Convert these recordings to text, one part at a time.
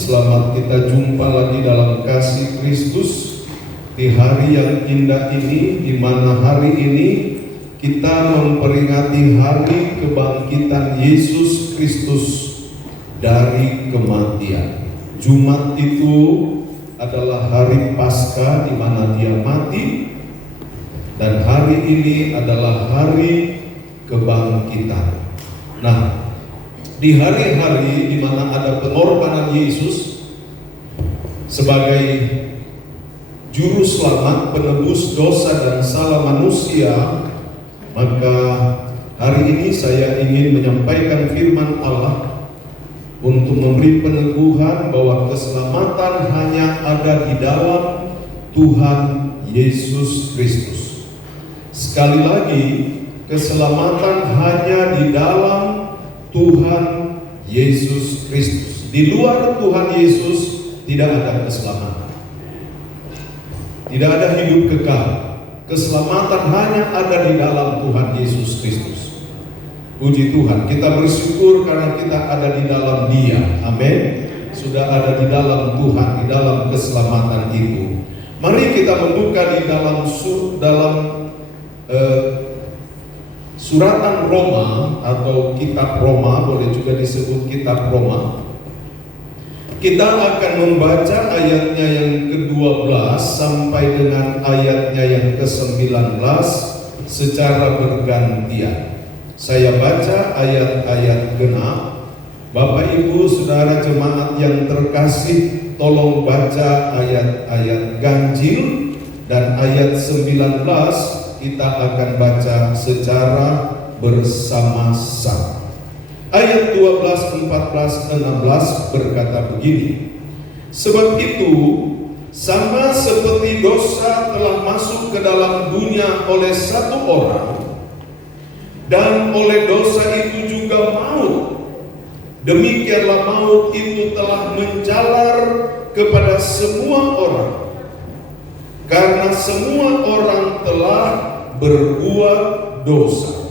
selamat kita jumpa lagi dalam kasih Kristus di hari yang indah ini, di mana hari ini kita memperingati hari kebangkitan Yesus Kristus dari kematian. Jumat itu adalah hari Paskah di mana Dia mati, dan hari ini adalah hari kebangkitan. Nah, di hari-hari di mana ada pengorbanan Yesus sebagai juru selamat, penebus dosa dan salah manusia, maka hari ini saya ingin menyampaikan firman Allah untuk memberi peneguhan bahwa keselamatan hanya ada di dalam Tuhan Yesus Kristus. Sekali lagi, keselamatan hanya di dalam Tuhan Yesus Kristus. Di luar Tuhan Yesus tidak ada keselamatan. Tidak ada hidup kekal. Keselamatan hanya ada di dalam Tuhan Yesus Kristus. Puji Tuhan, kita bersyukur karena kita ada di dalam Dia. Amin. Sudah ada di dalam Tuhan, di dalam keselamatan itu. Mari kita membuka di dalam suratan Roma atau kitab Roma, boleh juga disebut kitab Roma. Kita akan membaca ayatnya yang ke-12 sampai dengan ayatnya yang ke-19 secara bergantian. Saya baca ayat-ayat genap. Bapak Ibu Saudara jemaat yang terkasih, tolong baca ayat-ayat ganjil, dan ayat 19 kita akan baca secara bersama-sama. Ayat 12, 14, 16 berkata begini. Sebab itu, sama seperti dosa telah masuk ke dalam dunia oleh satu orang, dan oleh dosa itu juga maut, demikianlah maut itu telah menjalar kepada semua orang, karena semua orang telah berbuat dosa.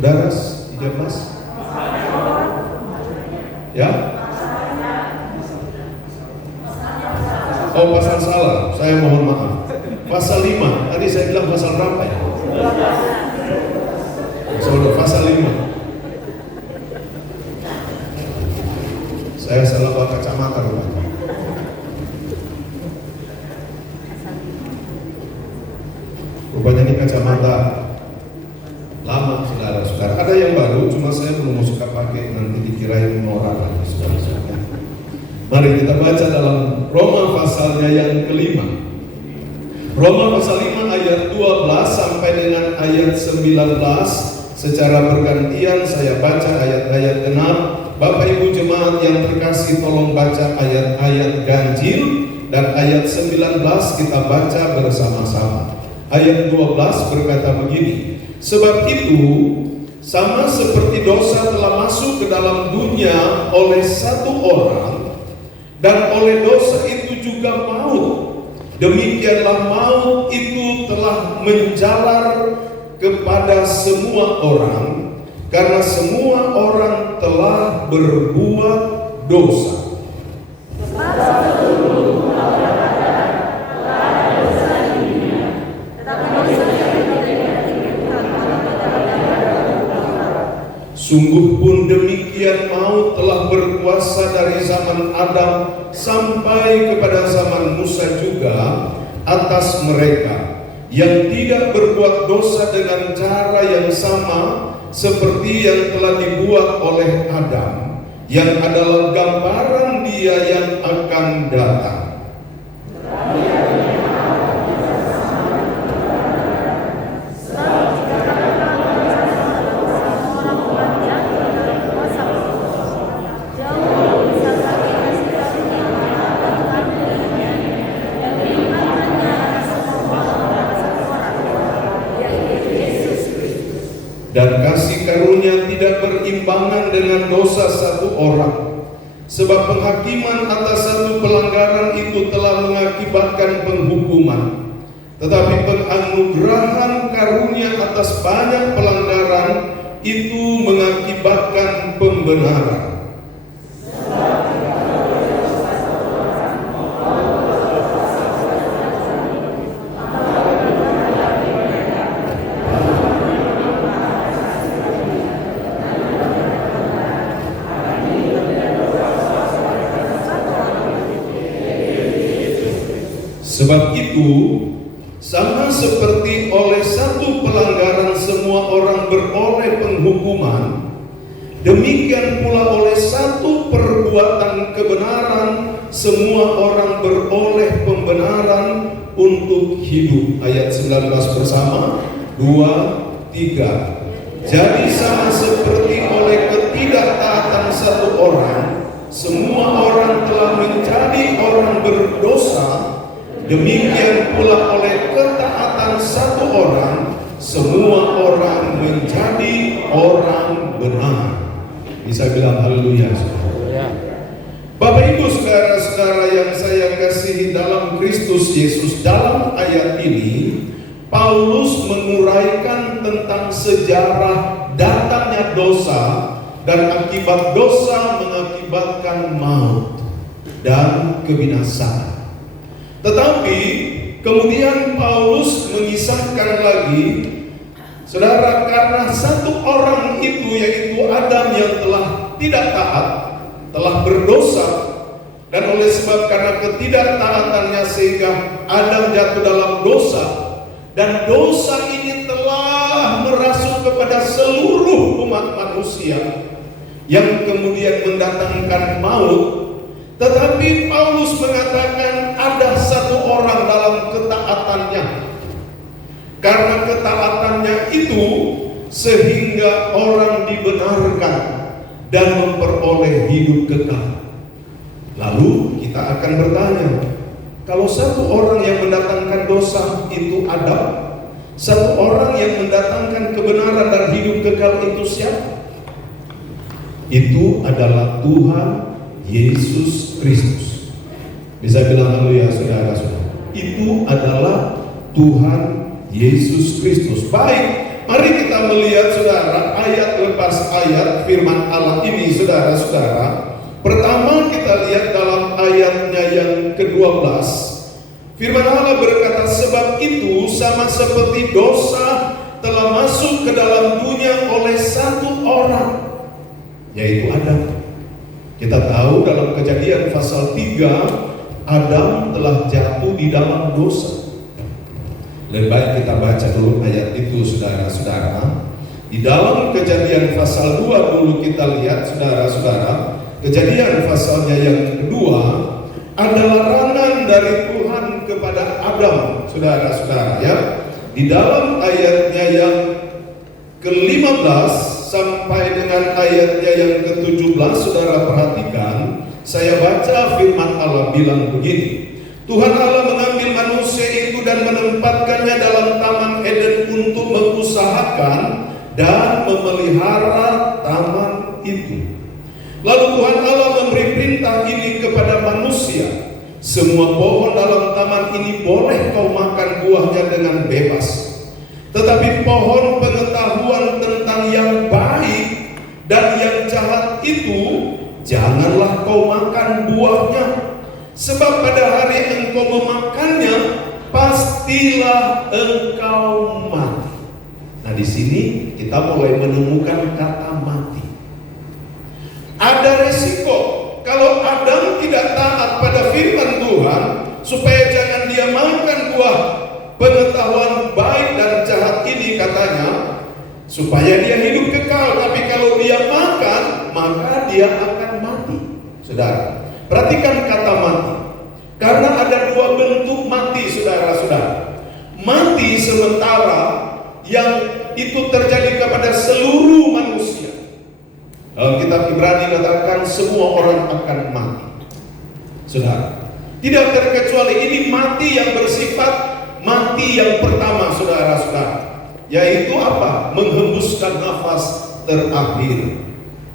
Saudara, tidak mas? Ya? Oh, pasal salah, saya mohon maaf. Pasal 5, tadi saya bilang pasal berapa ya? Pasal 5. Saya salah bawa kacamata rupanya. Rupanya ini kacamata lama, saudara-saudara. Ada yang baru, cuma saya belum suka pakai, nanti dikirain norak lagi, saudara-saudara. Mari kita baca dalam Roma pasalnya yang kelima. Roma pasal 5 ayat 12 sampai dengan ayat 19 secara bergantian. Saya baca ayat-ayat genap. Bapak Ibu jemaat yang terkasih, tolong baca ayat-ayat ganjil, dan ayat 19 kita baca bersama-sama. Ayat 12 berkata begini. Sebab itu, sama seperti dosa telah masuk ke dalam dunia oleh satu orang, dan oleh dosa itu juga maut, demikianlah maut itu telah menjalar kepada semua orang, karena semua orang telah berbuat dosa. Sungguh pun demikian maut telah berkuasa dari zaman Adam sampai kepada zaman Musa juga atas mereka yang tidak berbuat dosa dengan cara yang sama seperti yang telah dibuat oleh Adam, yang adalah gambaran Dia yang akan datang. Dan kasih karunia tidak berimbangan dengan dosa satu orang, sebab penghakiman atas satu pelanggaran itu telah mengakibatkan penghukuman, tetapi penganugerahan karunia atas banyak pelanggaran itu mengakibatkan pembenaran. Sebab itu, sama seperti oleh satu pelanggaran semua orang beroleh penghukuman, demikian pula oleh satu perbuatan kebenaran semua orang beroleh pembenaran untuk hidup. Ayat 19 bersama, 2, 3. Jadi sama seperti oleh ketidaktaatan satu orang, semua orang telah menjadi orang berdosa, demikian pula oleh ketaatan satu orang, semua orang menjadi orang benar. Bisa bilang haleluya. Bapak Ibu saudara-saudara yang saya kasihi dalam Kristus Yesus, dalam ayat ini Paulus menguraikan tentang sejarah datangnya dosa dan akibat dosa mengakibatkan maut dan kebinasaan. Tetapi kemudian Paulus mengisahkan lagi, saudara, karena satu orang itu, yaitu Adam, yang telah tidak taat, telah berdosa, dan oleh sebab karena ketidaktaatannya sehingga Adam jatuh dalam dosa, dan dosa ini telah merasuk kepada seluruh umat manusia yang kemudian mendatangkan maut. Tetapi Paulus mengatakan ada satu orang dalam ketaatannya. Karena ketaatannya itu sehingga orang dibenarkan dan memperoleh hidup kekal. Lalu kita akan bertanya, kalau satu orang yang mendatangkan dosa itu Adam, satu orang yang mendatangkan kebenaran dan hidup kekal itu siapa? Itu adalah Tuhan Yesus Kristus. Bisa bilang haleluya saudara-saudara. Itu adalah Tuhan Yesus Kristus. Baik, mari kita melihat saudara ayat lepas ayat firman Allah ini saudara-saudara. Pertama kita lihat dalam ayatnya yang ke-12. Firman Allah berkata, sebab itu sama seperti dosa telah masuk ke dalam dunia oleh satu orang, yaitu Adam. Kita tahu dalam Kejadian pasal 3, Adam telah jatuh di dalam dosa. Lebih baik kita baca dulu ayat itu saudara-saudara. Di dalam Kejadian pasal 2 dulu kita lihat saudara-saudara. Kejadian pasalnya yang kedua, ada larangan dari Tuhan kepada Adam, saudara-saudara ya. Di dalam ayatnya yang ke-15 sampai dengan ayatnya yang ke-17, saudara perhatikan, saya baca firman Allah bilang begini. Tuhan Allah mengambil manusia itu dan menempatkannya dalam Taman Eden untuk mengusahakan dan memelihara taman itu. Lalu Tuhan Allah memberi perintah ini kepada manusia, semua pohon dalam taman ini boleh kau makan buahnya dengan bebas, tetapi pohon pengetahuan tentang yang baik dan yang jahat itu janganlah kau makan buahnya, sebab pada hari engkau memakannya pastilah engkau mati. Nah, di sini kita mulai menemukan kata mati. Ada resiko kalau Adam tidak taat pada firman Tuhan supaya jangan dia makan buah pengetahuan baik dan jahat ini, katanya supaya dia hidup kekal. Tapi kalau dia makan, maka dia akan mati. Saudara, perhatikan kata mati, karena ada dua bentuk mati saudara-saudara. Mati sementara yang itu terjadi kepada seluruh manusia. Dalam kitab Ibrani katakan semua orang akan mati. Saudara, tidak terkecuali ini mati yang bersifat mati yang pertama saudara-saudara, yaitu apa? Menghembuskan nafas terakhir.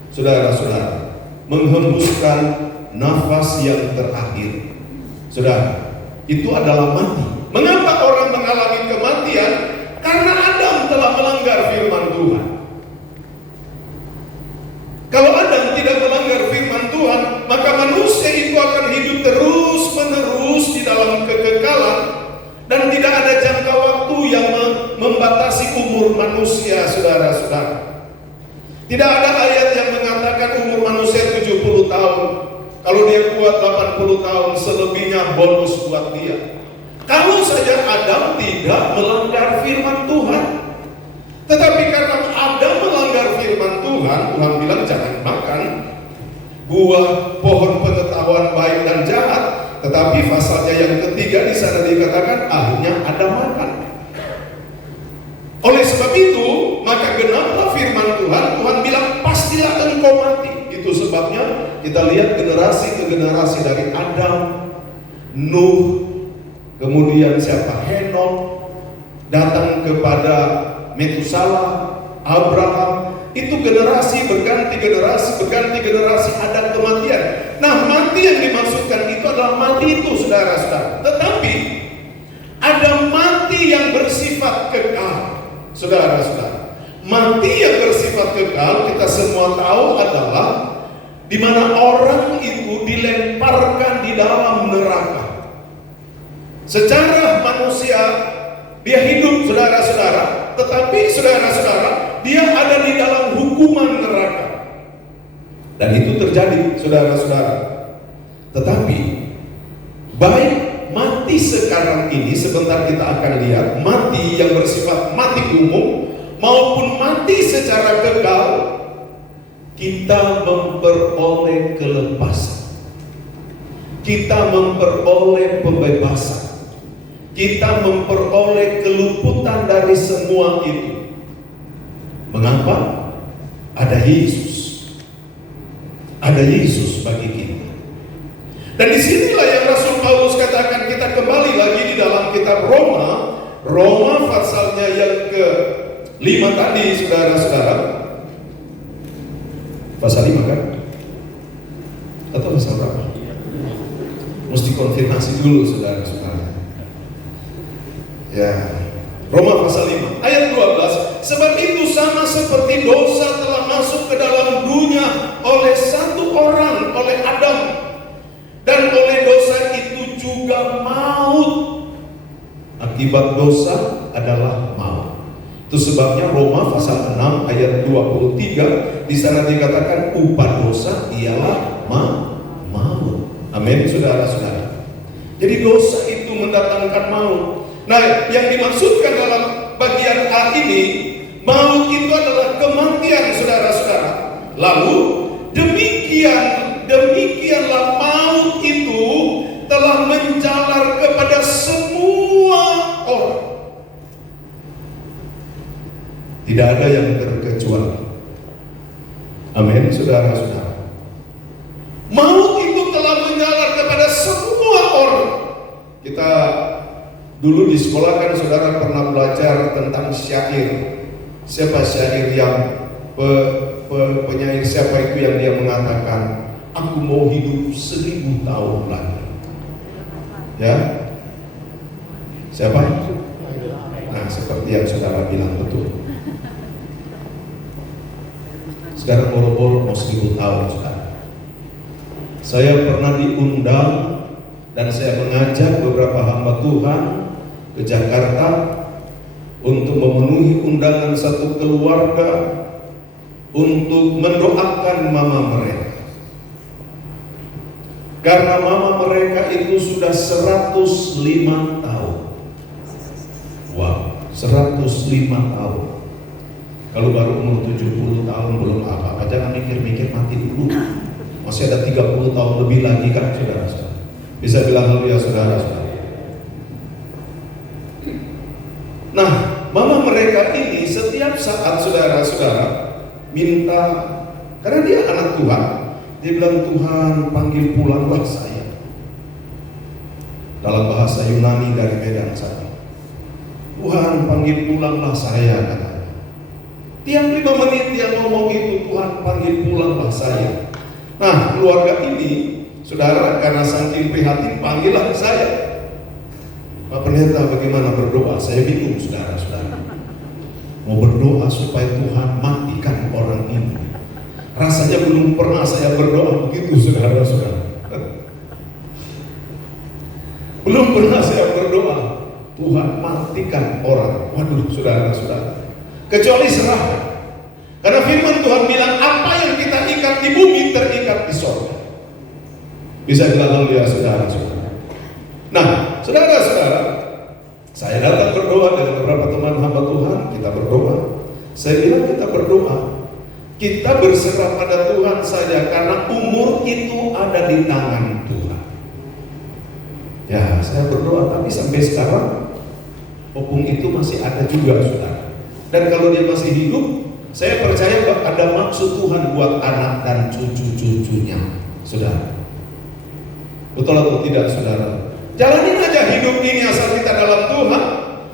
Saudara-saudara, menghembuskan nafas yang terakhir. Saudara, itu adalah mati. Mengapa orang mengalami kematian? Karena Adam telah melanggar firman Tuhan. Kalau Adam tidak melanggar firman Tuhan, maka manusia itu akan hidup terus-menerus di dalam kekekalan, dan tidak ada jangka waktu yang membatasi umur manusia, saudara-saudara. Tidak ada ayat yang mengatakan umur manusia 70 tahun. Kalau dia kuat 80 tahun, selebihnya bonus buat dia. Kalau saja Adam tidak melanggar firman Tuhan. Tetapi karena Adam melanggar firman Tuhan, Tuhan bilang jangan makan buah pohon pengetahuan baik dan jahat. Tetapi pasalnya yang ketiga di sana dikatakan akhirnya Adam makan. Oleh sebab itu, maka genaplah firman Tuhan. Tuhan bilang pastilah engkau mati. Itu sebabnya kita lihat generasi ke generasi dari Adam, Nuh, kemudian siapa? Henok, datang kepada Metusalah, Abraham. Itu generasi berganti generasi ada kematian. Nah, mati yang dimaksudkan itu adalah mati itu, saudara-saudara. Tetapi ada mati yang bersifat kekal, saudara-saudara. Mati yang bersifat kekal kita semua tahu adalah di mana orang itu dilemparkan di dalam neraka. Secara manusia dia hidup, saudara-saudara, tetapi saudara-saudara dia ada di dalam hukuman neraka. Dan itu terjadi, saudara-saudara. Tetapi baik mati sekarang ini, sebentar kita akan lihat, mati yang bersifat mati umum maupun mati secara kekal, kita memperoleh kelepasan, kita memperoleh pembebasan, kita memperoleh keluputan dari semua itu. Mengapa? Ada Yesus. Ada Yesus bagi kita. Dan disinilah yang Rasul Paulus katakan, kita kembali lagi di dalam kitab Roma pasalnya yang ke-5 tadi, saudara-saudara. Pasal 5 kan? Atau pasal berapa? Mesti konfirmasi dulu, saudara-saudara. Ya, Roma pasal 5 ayat 12. Sebab itu sama seperti dosa telah masuk ke dalam dunia oleh satu orang, oleh Adam, dan oleh dosa itu juga maut. Akibat dosa adalah maut. Itu sebabnya Roma pasal 6 ayat 23 di sana dikatakan upah dosa ialah maut. Amin, saudara-saudara. Jadi dosa itu mendatangkan maut. Nah, yang dimaksudkan dalam bagian A ini, maut itu adalah kematian, saudara-saudara. Lalu demikianlah maut itu telah menjalar kepada semua orang. Tidak ada yang terkecuali. Amin, saudara-saudara. Maut itu telah menjalar kepada semua orang. Kita dulu di sekolah kan saudara pernah belajar tentang syair. Siapa syair yang penyair siapa itu yang dia mengatakan, aku mau hidup 1000 tahun lagi. Ya, siapa? Nah, seperti yang saudara bilang betul. Sekarang boro-boro mau 1000 tahun, saudara. Saya pernah diundang dan saya mengajak beberapa hamba Tuhan ke Jakarta untuk memenuhi undangan satu keluarga untuk mendoakan mama mereka. Karena mama mereka itu sudah 105 tahun. Wow, 105 tahun. Kalau baru umur 70 tahun belum apa-apa, jangan mikir-mikir mati dulu. Masih ada 30 tahun lebih lagi kan, saudara-saudara. Bisa bilang haleluya, saudara-saudara. Nah, mama mereka ini setiap saat, saudara-saudara, minta, karena dia anak Tuhan, dia bilang, Tuhan panggil pulanglah saya. Dalam bahasa Yunani dari Medan sana, Tuhan panggil pulanglah saya, katanya. Tiap 5 menit dia ngomong itu, Tuhan panggil pulanglah saya. Nah, keluarga ini, saudara, karena saking prihatin, panggillah saya. Pak Pendeta, bagaimana berdoa? Saya bingung, saudara-saudara. Mau berdoa supaya Tuhan matikan orang ini. Rasanya belum pernah saya berdoa begitu, saudara-saudara. Belum pernah saya berdoa, Tuhan matikan orang. Waduh, saudara-saudara. Kecuali serahkan. Karena firman Tuhan bilang, apa yang kita ikat di bumi terikat di sorga. Bisa bilang haleluya, saudara-saudara. Nah, saudara-saudara, Saya bilang kita berdoa, kita berserah pada Tuhan saja, karena umur itu ada di tangan Tuhan. Ya, saya berdoa, tapi sampai sekarang opung itu masih ada juga, saudara. Dan kalau dia masih hidup, saya percaya bahwa ada maksud Tuhan buat anak dan cucu-cucunya, saudara. Betul atau tidak, saudara? Jalanin aja hidup ini asal kita dalam Tuhan.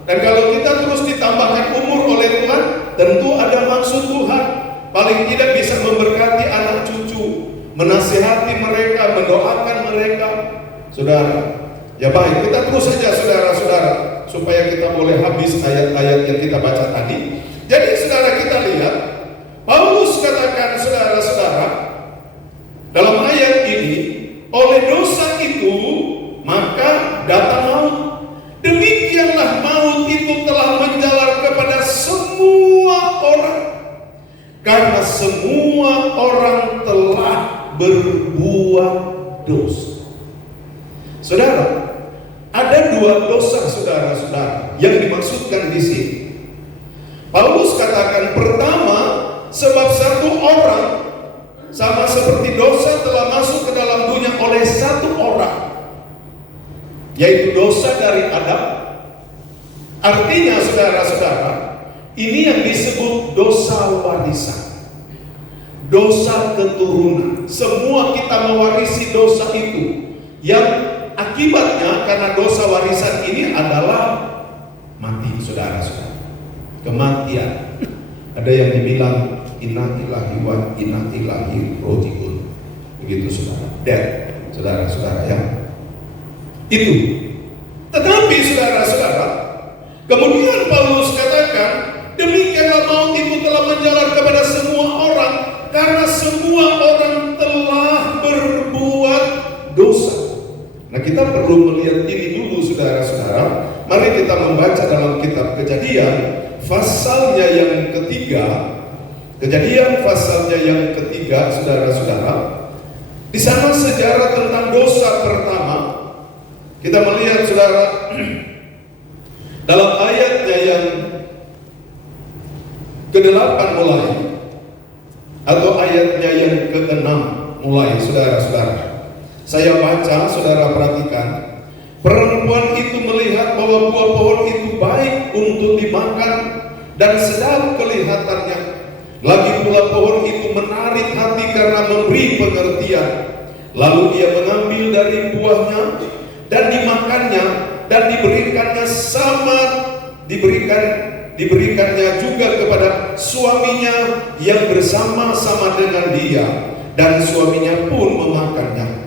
Dan kalau kita terus ditambahkan umur oleh Tuhan, tentu ada maksud Tuhan. Paling tidak bisa memberkati anak cucu, menasihati mereka, mendoakan mereka. Saudara, ya baik, kita terus saja saudara-saudara, supaya kita boleh habis ayat-ayat yang kita baca tadi. Jadi saudara, kita lihat Paulus katakan, saudara-saudara, dalam ayat ini, oleh dosa itu maka datang maut. Demikianlah maut itu telah menjalar kepada semua orang, karena semua orang telah berbuat dosa. Saudara, ada dua dosa, saudara-saudara, yang dimaksudkan di sini. Paulus katakan, pertama, sebab satu orang, sama seperti dosa telah masuk ke dalam dunia oleh satu orang, yaitu dosa dari Adam. Artinya, saudara-saudara, ini yang disebut dosa warisan, dosa keturunan. Semua kita mewarisi dosa itu, yang akibatnya karena dosa warisan ini adalah mati, saudara-saudara. Kematian. Ada yang dibilang inna ilahi wa inna ilahi rojiun. Begitu, saudara. Death, saudara-saudara, ya. Itu. Tetapi saudara-saudara, kemudian Paulus katakan, demikianlah maut itu telah menjalar kepada semua orang, karena semua orang telah berbuat dosa. Nah, kita perlu melihat ini dulu, saudara-saudara. Mari kita membaca dalam kitab Kejadian pasalnya yang ketiga. Kejadian pasalnya yang ketiga, saudara-saudara. Di sana sejarah tentang dosa pertama. Kita melihat, saudara, dalam ayatnya yang ke-8 mulai, atau ayatnya yang ke-6 mulai, saudara-saudara. Saya baca, saudara perhatikan. Perempuan itu melihat bahwa buah pohon itu baik untuk dimakan dan sedap kelihatannya. Lagi pula pohon itu menarik hati karena memberi pengertian. Lalu ia mengambil dari buahnya dan dimakannya, dan diberikannya juga kepada suaminya yang bersama-sama dengan dia, dan suaminya pun memakannya.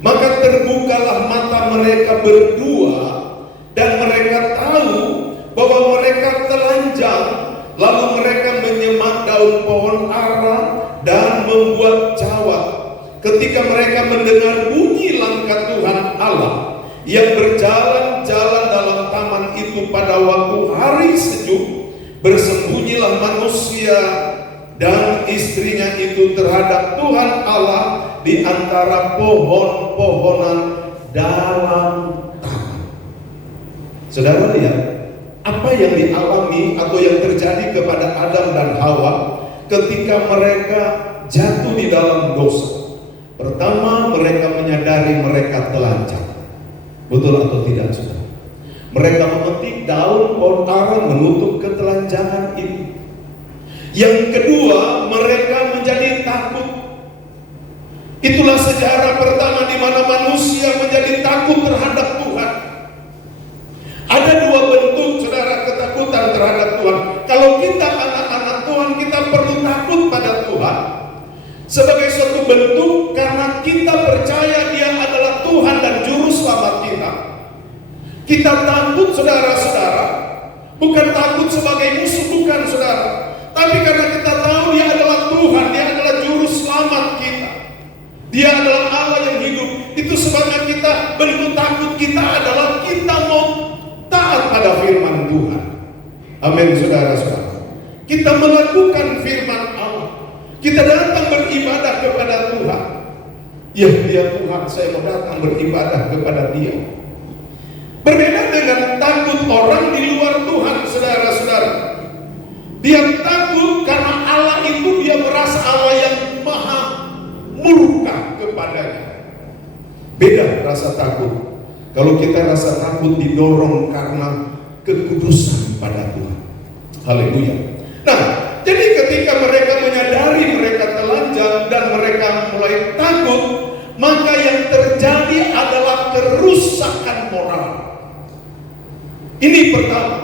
Maka terbukalah mata mereka berdua, dan mereka tahu bahwa mereka telanjang. Lalu mereka menyemak daun pohon ara dan membuat cawat. Ketika mereka mendengar bunyi langkah Tuhan Allah yang berjalan-jalan dalam taman itu pada waktu hari sejuk, bersembunyilah manusia dan istrinya itu terhadap Tuhan Allah di antara pohon-pohonan dalam taman. Saudara lihat apa yang dialami atau yang terjadi kepada Adam dan Hawa ketika mereka jatuh di dalam dosa. Pertama, mereka menyadari mereka telanjang. Betul atau tidak, saudara? Mereka memetik daun pohon ara menutup ketelanjangan itu. Yang kedua, mereka menjadi takut. Itulah sejarah pertama di mana manusia menjadi takut terhadap Tuhan. Ada dua bentuk, saudara, ketakutan terhadap Tuhan. Kalau kita anak-anak Tuhan, kita perlu takut pada Tuhan sebagai suatu bentuk karena kita percaya Dia adalah Tuhan dan Juru Selamat kita. Kita takut, saudara-saudara, bukan takut sebagai musuh, bukan, saudara, tapi karena kita tahu Dia adalah Tuhan, Dia adalah Juru Selamat kita, Dia adalah Allah yang hidup. Itu sebabnya kita, bentuk takut kita adalah kita mau taat pada firman Tuhan. Amin, saudara-saudara. Kita melakukan firman Allah. Kita datang beribadah kepada Tuhan. Ya, Dia Tuhan, saya mau datang beribadah kepada Dia. Berbeda dengan takut orang di luar Tuhan, saudara-saudara. Dia takut karena Allah itu dia merasa Allah yang maha murka kepadanya. Beda rasa takut. Kalau kita rasa takut didorong karena kekudusan pada Tuhan. Haleluya. Nah, jadi ketika mereka menyadari mereka telanjang dan mereka mulai takut, maka yang terjadi adalah kerusakan moral. Ini pertama.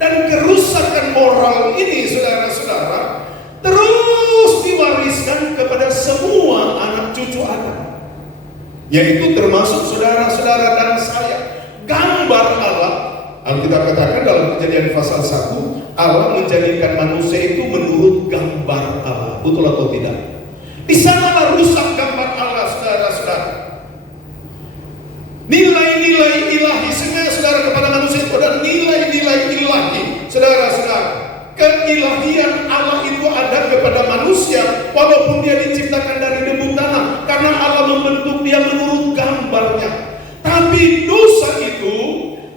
Dan kerusakan moral ini, saudara-saudara, terus diwariskan kepada semua anak cucu Adam, yaitu termasuk saudara-saudara dan saya. Gambar Allah, Alkitab katakan dalam Kejadian pasal 1, Allah menjadikan manusia itu menurut gambar Allah. Betul atau tidak? Di sanalah rusak gambar Allah, saudara-saudara. Nilai-nilai ilahi, sebenarnya saudara, kepada manusia itu ada nilai-nilai ilahi, saudara-saudara. Keilahian Allah itu ada kepada manusia walaupun dia diciptakan dari debu tanah, karena Allah membentuk dia menurut gambarnya. Tapi dosa itu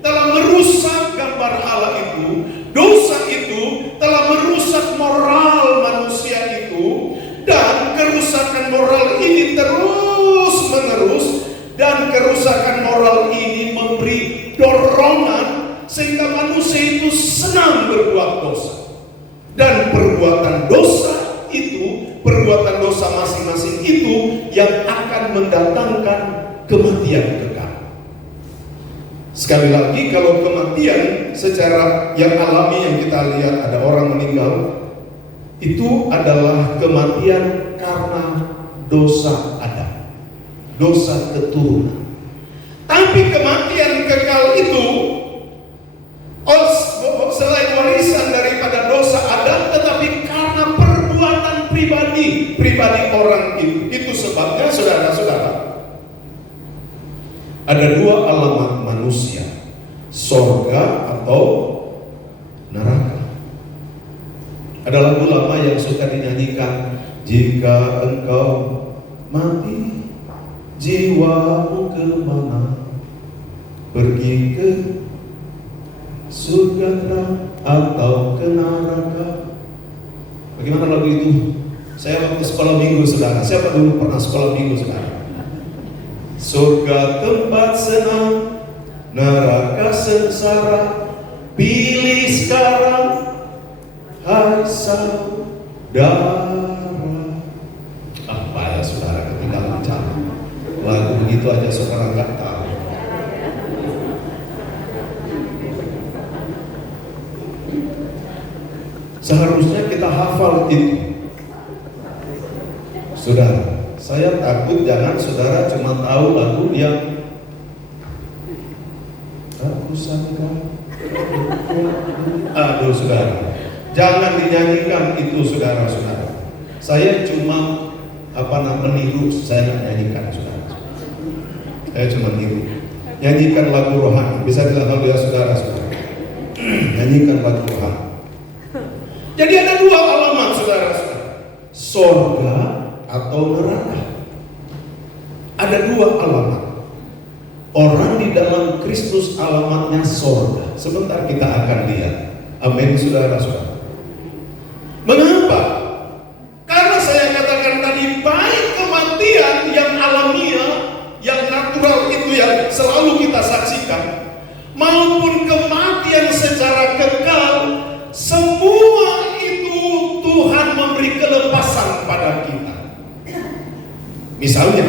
telah merusak gambar Allah itu. Dosa itu telah merusak moral manusia itu, dan kerusakan moral ini terus menerus. Dan kerusakan moral ini memberi dorongan sehingga manusia itu senang berbuat dosa. Dan perbuatan dosa itu, perbuatan dosa masing-masing itu yang akan mendatangkan kematian kekal. Sekali lagi, kalau kematian secara yang alami yang kita lihat ada orang meninggal, itu adalah kematian karena dosa Adam, dosa keturunan. Tapi kematian kekal itu selain warisan daripada dosa Adam, tetapi karena perbuatan pribadi orang itu. Itu sebabnya, saudara-saudara, ada dua alamat manusia: sorga atau neraka. Ada lagu lama yang suka dinyanyikan, jika engkau mati, jiwamu kemana? Pergi ke surga atau ke neraka? Bagaimana lagu itu? Saya waktu sekolah minggu, saudara. Siapa dulu pernah sekolah minggu, saudara? Surga tempat senang, neraka sengsara. Pilih sekarang, hai saudara. Apa ya, saudara, ketinggalan cara. Lagu begitu aja saudara nggak tahu. Seharusnya kita hafal itu. Saudara, saya takut jangan saudara cuma tahu lagu yang aku sangka. Aduh, saudara, jangan dinyanyikan itu, saudara-saudara. Saya cuma meniru, saya nggak nyanyikan, saudara. Saya cuma niru. Nyanyikan lagu rohani, bisa bilang ya, saudara-saudara. Nyanyikan lagu rohani. Jadi ada dua alamat, saudara-saudara, sorga atau neraka. Ada dua alamat. Orang di dalam Kristus alamatnya sorga. Sebentar kita akan lihat. Amin, saudara-saudara. Mengapa? Karena saya katakan tadi, baik kematian yang alamiah, yang natural itu yang selalu kita saksikan, maupun kematian secara kekal, semua itu Tuhan memberi kelepasan pada kita. Misalnya,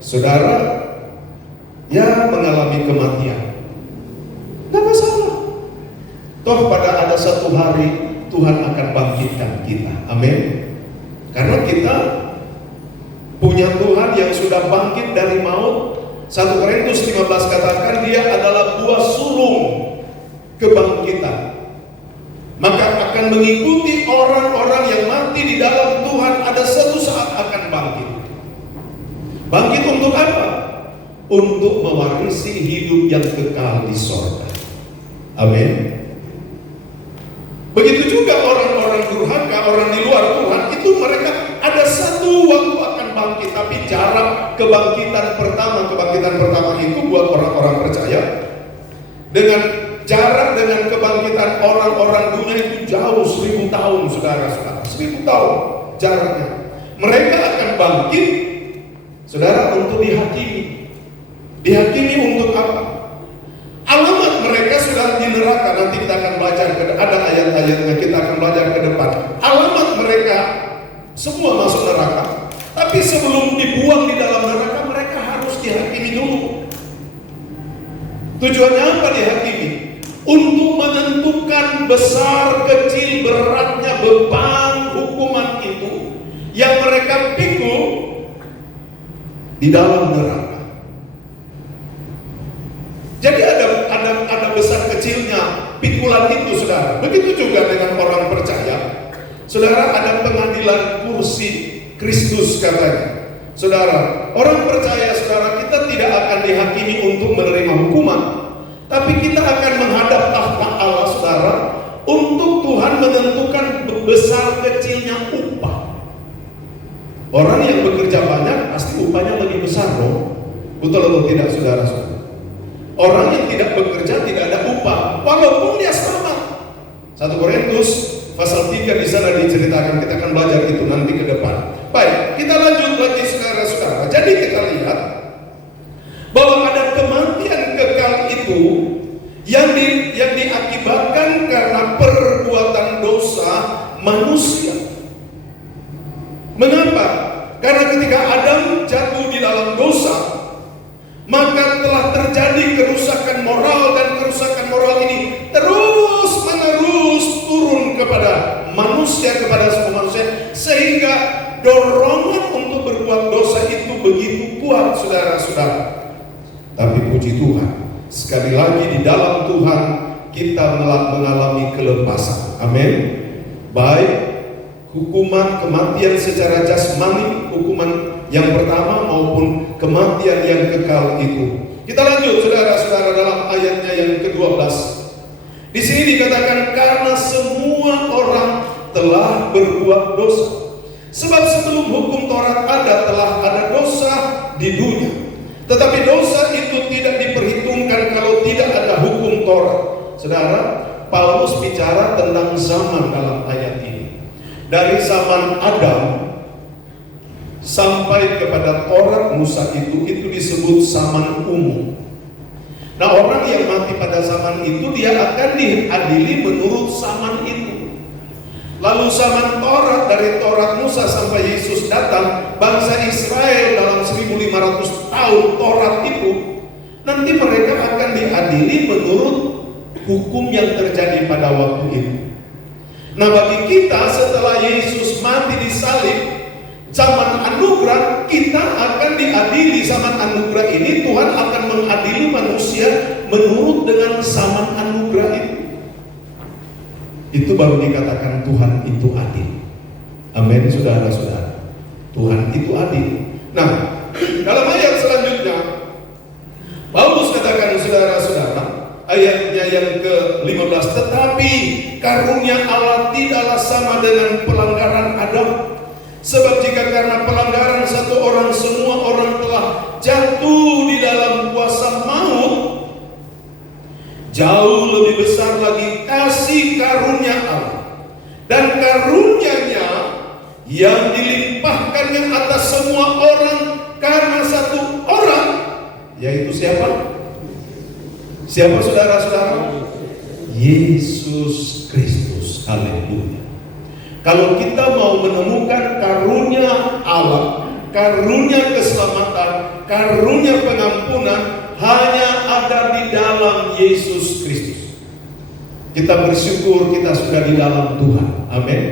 saudara ya mengalami kematian, tidak masalah. Toh pada ada satu hari Tuhan akan bangkitkan kita. Amin. Karena kita punya Tuhan yang sudah bangkit dari maut. 1 Korintus 15 katakan dia adalah buah sulung kebangkitan. Maka akan mengikuti orang-orang yang mati di dalam Tuhan, ada satu saat akan bangkit. Bangkit untuk apa? Untuk mewarisi hidup yang kekal di sorga. Amin. Begitu juga orang-orang durhaka, orang di luar Tuhan, itu mereka ada satu waktu akan bangkit. Tapi jarak kebangkitan pertama itu buat orang-orang percaya dengan jarak dengan kebangkitan orang-orang dunia itu jauh 1000 tahun, saudara-saudara. 1000 tahun jaraknya. Mereka akan bangkit, saudara, untuk dihakimi. Dihakimi untuk apa? Alamat mereka sudah di neraka. Nanti kita akan belajar, ada ayat-ayatnya, kita akan belajar ke depan. Alamat mereka semua masuk neraka. Tapi sebelum dibuang di dalam neraka, mereka harus dihakimi dulu. Tujuannya apa dihakimi? Untuk menentukan besar, kecil, beratnya beban hukuman itu yang mereka pikul di dalam neraka. Jadi ada besar kecilnya pikulan itu, saudara. Begitu juga dengan orang percaya. Saudara, ada pengadilan kursi Kristus katanya. Saudara, orang percaya, saudara, kita tidak akan dihakimi untuk menerima hukuman, tapi kita akan menghadap tahta Allah, saudara, untuk Tuhan menentukan besar kecilnya upah. Orang yang bekerja banyak pasti upahnya lebih besar, loh. Betul atau tidak, saudara-saudara? Orang yang tidak bekerja tidak ada upah, walaupun dia selamat. 1 Korintus pasal 3 di sana diceritakan, kita akan belajar itu nanti ke depan. Baik, kita lanjut lagi, saudara-saudara. Jadi kita lihat bahwa ada kematian kekal itu yang diakibatkan karena perbuatan dosa manusia. Mengapa? Karena ketika Adam jatuh di dalam dosa, maka telah terjadi kerusakan moral, dan kerusakan moral ini terus menerus turun kepada manusia, kepada semua manusia, sehingga dorongan untuk berbuat dosa itu begitu kuat, saudara-saudara. Tapi puji Tuhan, sekali lagi di dalam Tuhan kita mengalami kelepasan. Amin. Baik hukuman kematian secara jasmani, hukuman yang pertama, maupun kematian yang kekal itu. Kita lanjut, saudara-saudara, dalam ayatnya yang ke-12. Di sini dikatakan karena semua orang telah berbuat dosa. Sebab sebelum hukum Taurat telah ada dosa di dunia. Tetapi dosa itu tidak diperhitungkan kalau tidak ada hukum Taurat. Saudara, Paulus bicara tentang zaman dalam ayat ini. Dari zaman Adam sampai kepada Taurat Musa itu disebut zaman umum. Nah, orang yang mati pada zaman itu dia akan diadili menurut zaman itu. Lalu zaman Taurat, dari Taurat Musa sampai Yesus datang, bangsa Israel dalam 1500 tahun Taurat itu, nanti mereka akan diadili menurut hukum yang terjadi pada waktu itu. Nah, bagi kita setelah Yesus mati di salib, zaman anugerah, kita akan diadili. Zaman anugerah ini Tuhan akan mengadili manusia menurut dengan zaman anugerah itu. Itu baru dikatakan Tuhan itu adil. Amin, saudara-saudara. Tuhan itu adil. Nah, dalam ayat selanjutnya Paulus katakan, saudara-saudara, ayatnya yang ke-15, tetapi karunia Allah tidaklah sama dengan pelanggaran Adam. Sebab jika karena pelanggaran satu orang semua orang telah jatuh di dalam kuasa maut, jauh lebih besar lagi kasih karunia Allah dan karunia-Nya yang dilimpahkannya atas semua orang karena satu orang, yaitu siapa? Siapa, saudara-saudara? Yesus Kristus. Haleluya. Kalau kita mau menemukan karunia Allah, karunia keselamatan, karunia pengampunan, hanya ada di dalam Yesus Kristus. Kita bersyukur kita sudah di dalam Tuhan. Amin.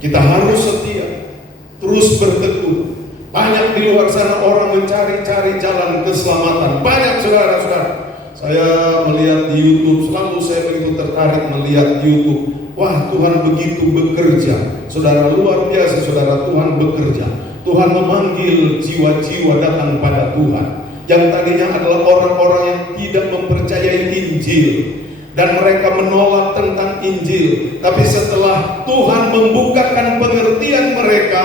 Kita harus setia, terus berteguh. Banyak di luar sana orang mencari-cari jalan keselamatan. Banyak, saudara-saudara. Saya melihat di YouTube, selalu saya begitu tertarik melihat YouTube. Wah, Tuhan begitu bekerja. Saudara, luar biasa, saudara, Tuhan bekerja. Tuhan memanggil jiwa-jiwa datang pada Tuhan. Yang tadinya adalah orang-orang yang tidak mempercayai Injil, dan mereka menolak tentang Injil. Tapi setelah Tuhan membukakan pengertian mereka,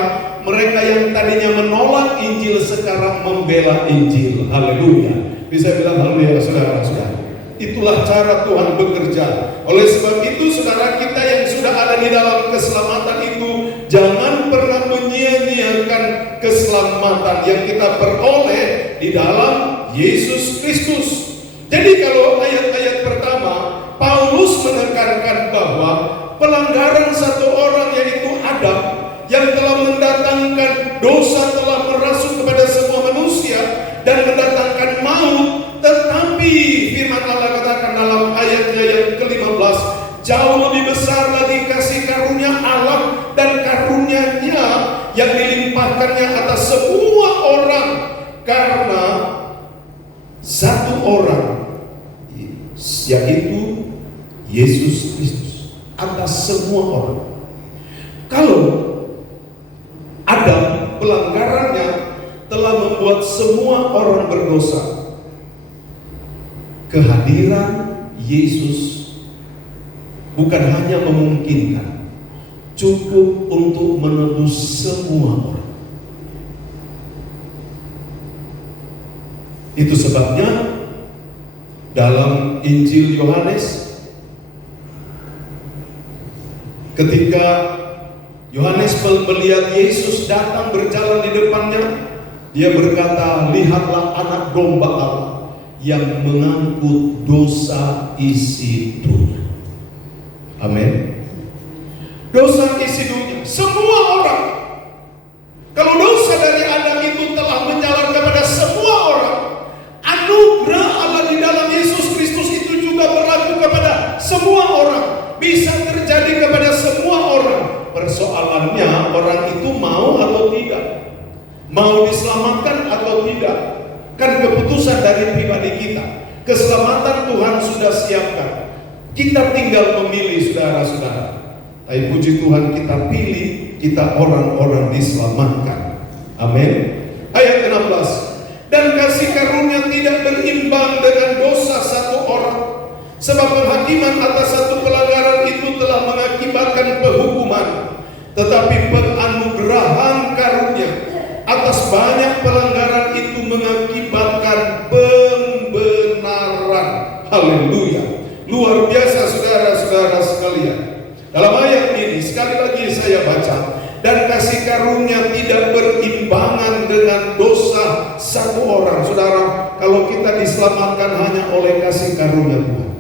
mereka yang tadinya menolak Injil sekarang membela Injil. Haleluya. Bisa bilang haleluya, saudara-saudara. Itulah cara Tuhan bekerja. Oleh sebab itu, saudara kita yang sudah ada di dalam keselamatan itu, jangan pernah menyia-nyiakan keselamatan yang kita peroleh di dalam Yesus Kristus. Jadi kalau ayat-ayat pertama, Paulus menekankan bahwa pelanggaran satu orang, yaitu Adam, yang telah mendatangkan dosa, telah merasuk kepada semua manusia dan mendatangkan maut. Tetapi firman Allah katakan dalam ayatnya yang ke-15, jauh lebih besar lagi kasih karunia Allah dan karunia-Nya yang dilimpahkannya atas semua orang, karena satu orang, yaitu Yesus Kristus, atas semua orang. Kalau Adam, pelanggarannya telah membuat semua orang berdosa, kehadiran Yesus bukan hanya memungkinkan, cukup untuk menebus semua orang. Itu sebabnya dalam Injil Yohanes, ketika Yohanes melihat Yesus datang berjalan di depannya, dia berkata, lihatlah anak domba Allah yang mengangkut dosa isi dunia. Amin. Dosa isi dunia, semua orang. Kalau dosa dari Adam itu telah menjalar kepada semua orang, anugerah Allah di dalam Yesus Kristus itu juga berlaku kepada semua orang, bisa terjadi kepada semua orang. Persoalannya, orang itu mau atau tidak, mau diselamatkan atau tidak, kan keputusan dari pribadi kita. Keselamatan Tuhan sudah siapkan, kita tinggal memilih, saudara-saudara. Tapi puji Tuhan, kita pilih, kita orang-orang diselamatkan. Amin. Ayat ke-16, dan kasih karunia tidak berimbang dengan dosa satu orang, sebab penghakiman atas satu pelanggaran itu telah mengakibatkan penghukuman, tetapi penganugerahan karunia atas banyak pelanggaran itu mengakibatkan pembenaran. Haleluya. Luar biasa, saudara-saudara sekalian. Dalam ayat ini sekali lagi saya baca, dan kasih karunia tidak berimbangan dengan dosa satu orang. Saudara, kalau kita diselamatkan hanya oleh kasih karunia Tuhan.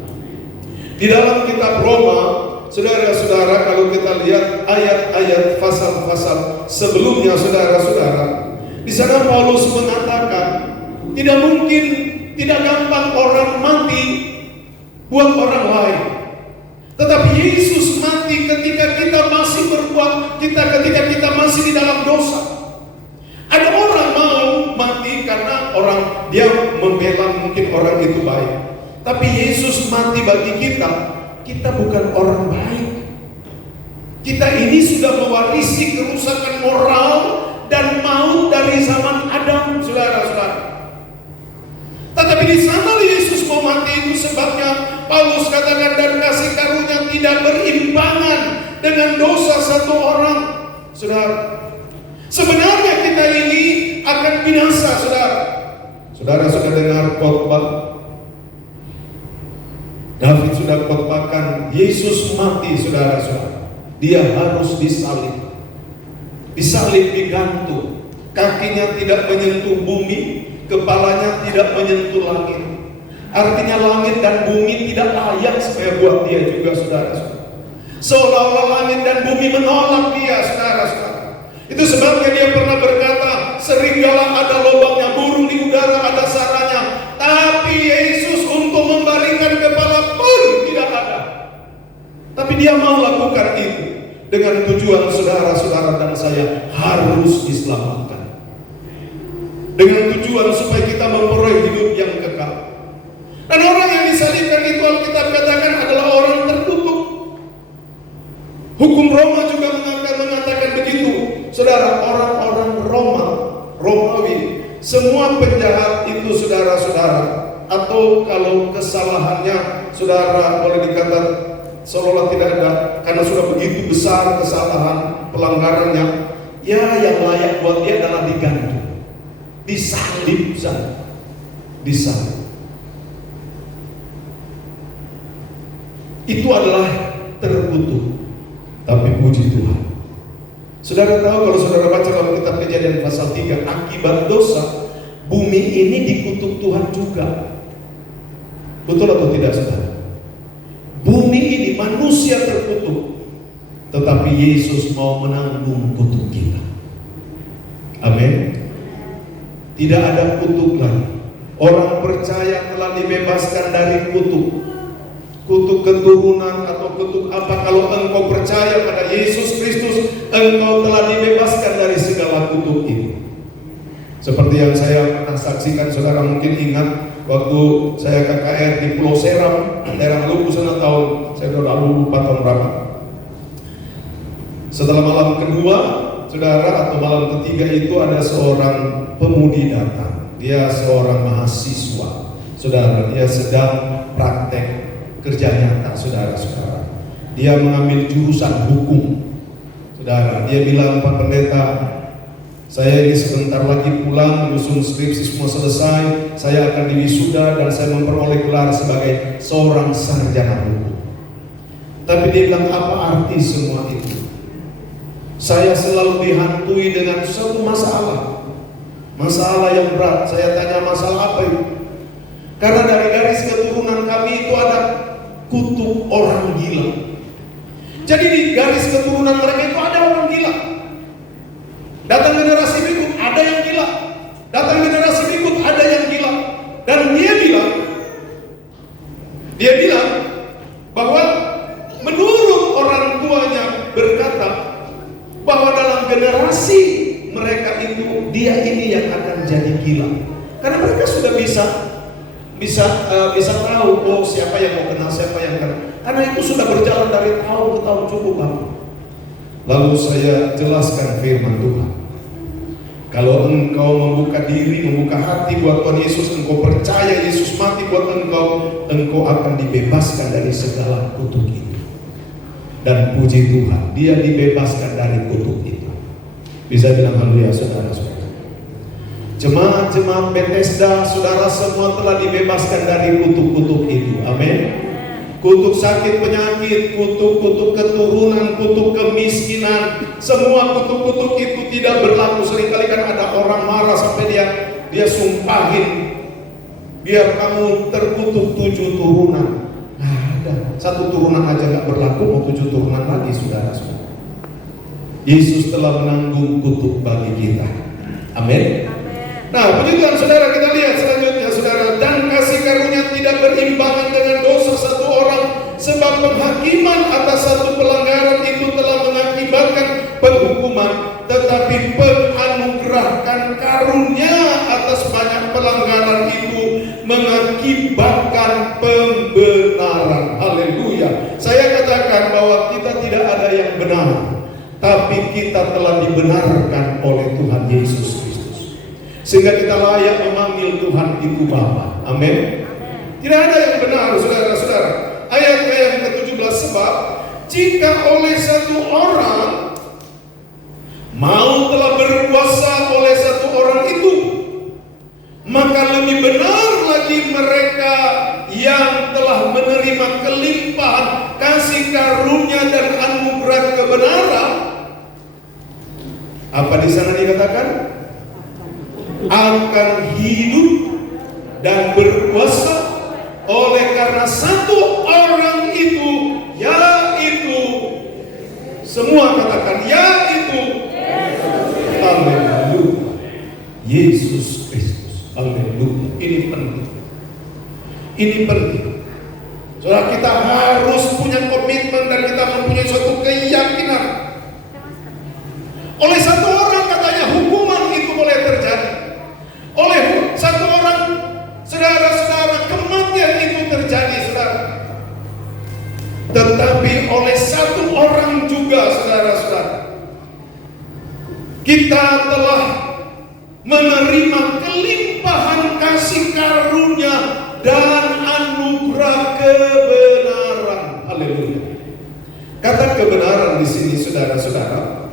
Di dalam kitab Roma, saudara-saudara, kalau kita lihat ayat-ayat pasal-pasal sebelumnya, saudara-saudara, di sana Paulus mengatakan tidak mungkin, tidak gampang orang mati buat orang lain. Tetapi Yesus mati ketika kita masih berbuat, ketika kita masih di dalam dosa. Ada orang mau mati karena orang dia membela mungkin orang itu baik. Tapi Yesus mati bagi kita. Kita bukan orang baik. Kita ini sudah mewarisi kerusakan moral dan maut dari zaman Adam, saudara-saudara. Tetapi di sana Yesus mau mati, itu sebabnya Paulus katakan, dan kasih karunia tidak berimbangan dengan dosa satu orang. Saudara, sebenarnya kita ini akan binasa, saudara. Saudara sudah dengar khotbah David, sudah khotbahkan Yesus mati, saudara-saudara. Dia harus disalib, digantung, kakinya tidak menyentuh bumi, kepalanya tidak menyentuh langit. Artinya langit dan bumi tidak layak supaya buat dia juga, saudara-saudara. Seolah-olah langit dan bumi menolak dia, saudara-saudara. Itu sebabnya dia pernah berkata, serigala ada lubangnya, burung di udara ada sarangnya, tapi Yesus untuk membaringkan kepala pun tidak ada. Tapi dia mau lakukan itu dengan tujuan saudara-saudara dan saya harus diselamatkan, dengan tujuan supaya kita memperoleh hidup yang kekal. Dan orang yang disalibkan itu Alkitab katakan adalah orang terkutuk. Hukum Roma juga mengatakan begitu, saudara. Orang-orang Romawi, semua penjahat itu, saudara-saudara, atau kalau kesalahannya, saudara, boleh dikata seolah tidak ada, karena sudah begitu besar kesalahan pelanggarannya, ya yang layak buat dia adalah digantung, disalib saja, disalib. itu adalah terkutuk. Tapi puji Tuhan, saudara tahu kalau saudara baca dalam kitab Kejadian pasal 3, akibat dosa bumi ini dikutuk Tuhan juga. Betul atau tidak saudara? Bumi ini manusia terkutuk, tetapi Yesus mau menanggung kutuk kita. Amin. Tidak ada kutuk lagi. Orang percaya telah dibebaskan dari kutuk keturunan atau kutuk apa. Kalau engkau percaya pada Yesus Kristus, engkau telah dibebaskan dari segala kutuk itu. Seperti yang saya pernah saksikan, saudara mungkin ingat waktu saya KKR di Pulau Seram, daerah Maluku sana tahun, saya sudah lupa tahun berapa. Setelah malam kedua, saudara, atau malam ketiga itu ada seorang pemudi datang. Dia seorang mahasiswa, saudara. Dia sedang praktek kerja nyata, saudara-saudara. Dia mengambil jurusan hukum, saudara. Dia bilang, Pak Pendeta, saya ini sebentar lagi pulang, menyusun skripsi semua selesai, saya akan diwisuda dan saya memperoleh gelar sebagai seorang sarjana hukum. Tapi dia bilang, apa arti semua itu? Saya selalu dihantui dengan suatu masalah yang berat. Saya tanya, masalah apa itu? Karena dari garis keturunan kami itu ada kutuk orang gila. Jadi di garis keturunan mereka itu ada orang gila. Datang generasi berikut ada yang gila. Datang generasi berikut ada yang gila. Dan dia bilang bahwa menurut orang tuanya berkata bahwa dalam generasi mereka itu dia ini yang akan jadi gila. Karena mereka sudah bisa tahu, oh siapa yang mau kenal, siapa yang kena. Karena itu sudah berjalan dari tahun ke tahun cukup lama. Lalu saya jelaskan firman Tuhan. Kalau engkau membuka diri, membuka hati buat Tuhan Yesus, engkau percaya Yesus mati buat engkau akan dibebaskan dari segala kutuk itu. Dan puji Tuhan, dia dibebaskan dari kutuk itu. Bisa bilang haleluya, saudara-saudara. Jemaat-jemaat Bethesda, saudara semua telah dibebaskan dari kutuk-kutuk itu. Amin. Kutuk sakit penyakit, kutuk keturunan, kutuk kemiskinan, semua kutuk-kutuk itu tidak berlaku. Seringkali kan ada orang marah sampai dia sumpahin, biar kamu terkutuk 7 turunan. Nah, ada 1 turunan aja nggak berlaku, mau 7 turunan lagi, saudara-saudara. Yesus telah menanggung kutuk bagi kita. Amin. Nah, puji Tuhan, saudara, kita lihat selanjutnya, saudara. Dan kasih karunia tidak berimbangan dengan dosa satu orang, sebab penghakiman atas satu pelanggaran itu telah mengakibatkan penghukuman, tetapi penganugerahan karunia atas banyak pelanggaran itu mengakibatkan pembenaran. Haleluya. Saya katakan bahwa kita tidak ada yang benar, tapi kita telah dibenarkan oleh Tuhan Yesus Kristus, sehingga kita layak memanggil Tuhan itu Bapa. Amin. Tidak ada yang benar, saudara-saudara. Ayat yang ke-17, sebab jika oleh satu orang mau telah berkuasa oleh satu orang itu, maka lebih benar lagi mereka yang telah menerima kelimpahan kasih karunia dan anugerah kebenaran. Apa di sana dikatakan? Akan hidup dan berkuasa oleh karena satu orang itu, yaitu, semua katakan, yaitu Haleluya, Yesus Kristus. Haleluya. Ini penting. Ini penting. Saudara, kita harus punya komitmen dan kita mempunyai suatu keyakinan. Oleh satu orang katanya hukuman itu boleh terjadi. Oleh satu orang, saudara-saudara, kematian itu terjadi, saudara. Tetapi oleh satu orang juga, saudara-saudara, kita telah menerima kelimpahan kasih karunia dan anugerah kebenaran. Haleluya. Kata kebenaran di sini, saudara-saudara,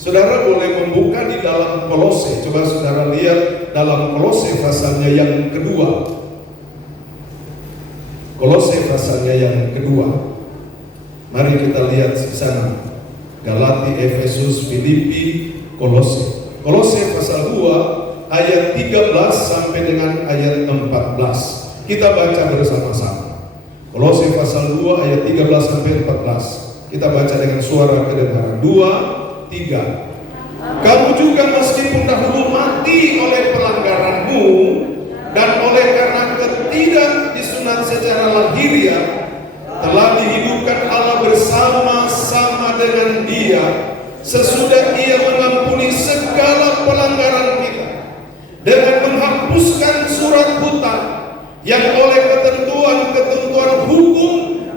saudara boleh membuka di dalam Kolose. Coba saudara lihat dalam Kolose pasalnya yang kedua. Kolose pasalnya yang kedua. Mari kita lihat di sana. Galati, Efesus, Filipi, Kolose. Kolose pasal 2 ayat 13 sampai dengan ayat 14. Kita baca bersama-sama. Kolose pasal 2 ayat 13 sampai 14. Kita baca dengan suara kedengaran. 2, 3. Kamu juga meskipun dahulu mati oleh pelanggaranmu dan oleh karena ketidak disunat secara lahiriah, telah dihidupkan Allah bersama-sama dengan Dia sesudah Ia mengampuni segala pelanggaran kita dengan menghapuskan surat hutang yang oleh ketentuan-ketentuan hukum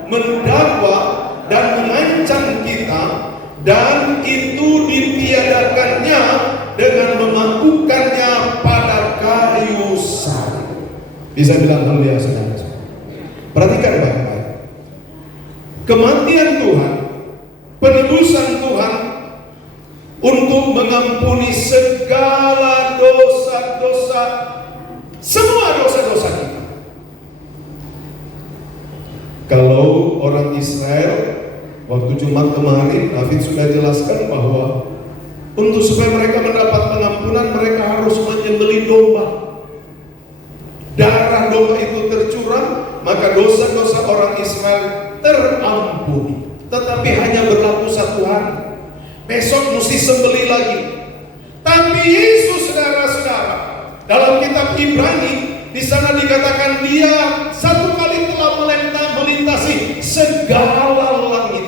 mendakwa dan mengancam kita, dan itu ditiadakannya dengan memakukannya pada kayu salib. Bisa bilang haleluya, saudara. Perhatikan baik-baik. Kematian Tuhan, penebusan Tuhan untuk mengampuni segala dosa-dosa, semua dosa-dosa kita. Kalau orang Israel waktu Jumat kemarin, David sudah jelaskan bahwa untuk supaya mereka mendapat pengampunan, mereka harus menyembelih domba. Darah domba itu tercurah, maka dosa-dosa orang Israel terampuni. Tetapi hanya berlaku satu hari. Besok mesti sembelih lagi. Tapi Yesus, saudara-saudara, dalam kitab Ibrani, di sana dikatakan Dia satu kali telah melintasi segala langit.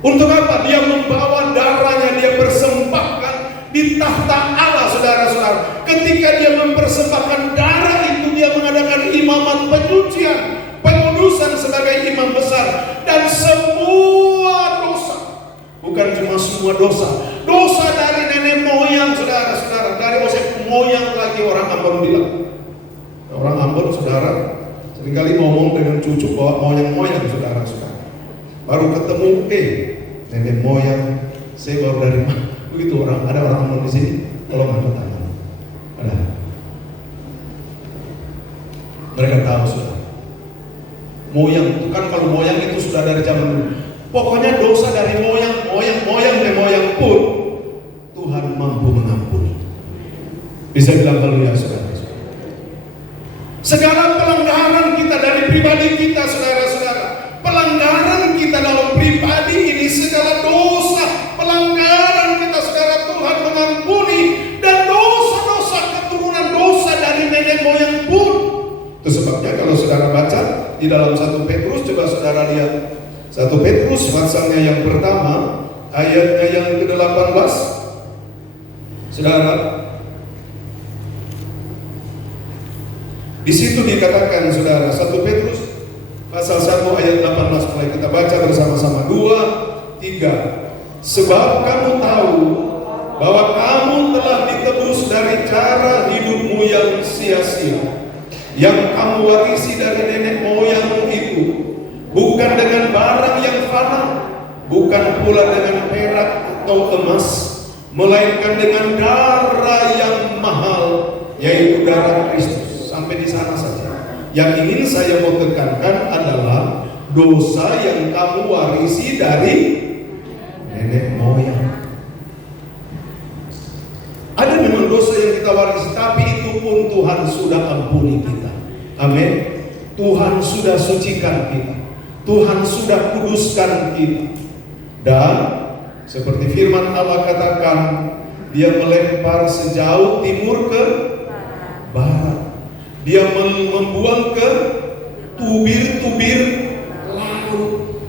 Untuk apa? Dia membawa darahnya, Dia persembahkan di tahta Allah, saudara-saudara. Ketika Dia mempersembahkan darah itu, Dia mengadakan imamat penyucian, pengudusan sebagai imam besar. Dan semua dosa, bukan cuma semua dosa, dosa dari nenek moyang, saudara-saudara, dari moyang lagi, orang Ambon bilang. Orang Ambon, saudara, seringkali ngomong dengan cucu bahwa moyang-moyang, saudara-saudara. Baru ketemu, nenek moyang, saya baru dari mana? Begitu orang, ada orang Ambon di sini, tolong angkat tangan. Ada. Mereka tahu sudah. Moyang itu kan, kalau moyang itu sudah dari zaman dulu. Pokoknya dosa dari moyang pun Tuhan mampu mengampuni. Bisa bilang haleluya, saudara. Segala pelanggaran kita dari pribadi kita, saudara-saudara, pelanggaran kita dalam pribadi ini, segala dosa, pelanggaran kita, saudara, Tuhan mengampuni. Dan dosa-dosa keturunan dosa dari nenek moyang pun. Itu sebabnya kalau saudara baca di dalam 1 Petrus, coba saudara lihat 1 Petrus pasalnya yang pertama, ayatnya yang ke-18. Saudara, di situ dikatakan, saudara, 1 Petrus pasal 1 ayat 18, mulai kita baca bersama-sama. 2, 3. Sebab kamu tahu bahwa kamu telah ditebus dari cara hidupmu yang sia-sia, yang kamu warisi dari nenek moyangmu itu, bukan dengan barang yang fana, bukan pula dengan perak atau emas, melainkan dengan darah yang mahal, yaitu darah Kristus. Sampai di sana saja. Yang ingin saya mau tekankan adalah dosa yang kamu warisi dari nenek moyang. Ada memang dosa yang kita warisi, tapi itu pun Tuhan sudah ampuni kita. Amin. Tuhan sudah sucikan kita, Tuhan sudah kuduskan kita. Dan seperti firman Allah katakan, Dia melempar sejauh timur ke barat, Dia membuang ke tubir-tubir laut.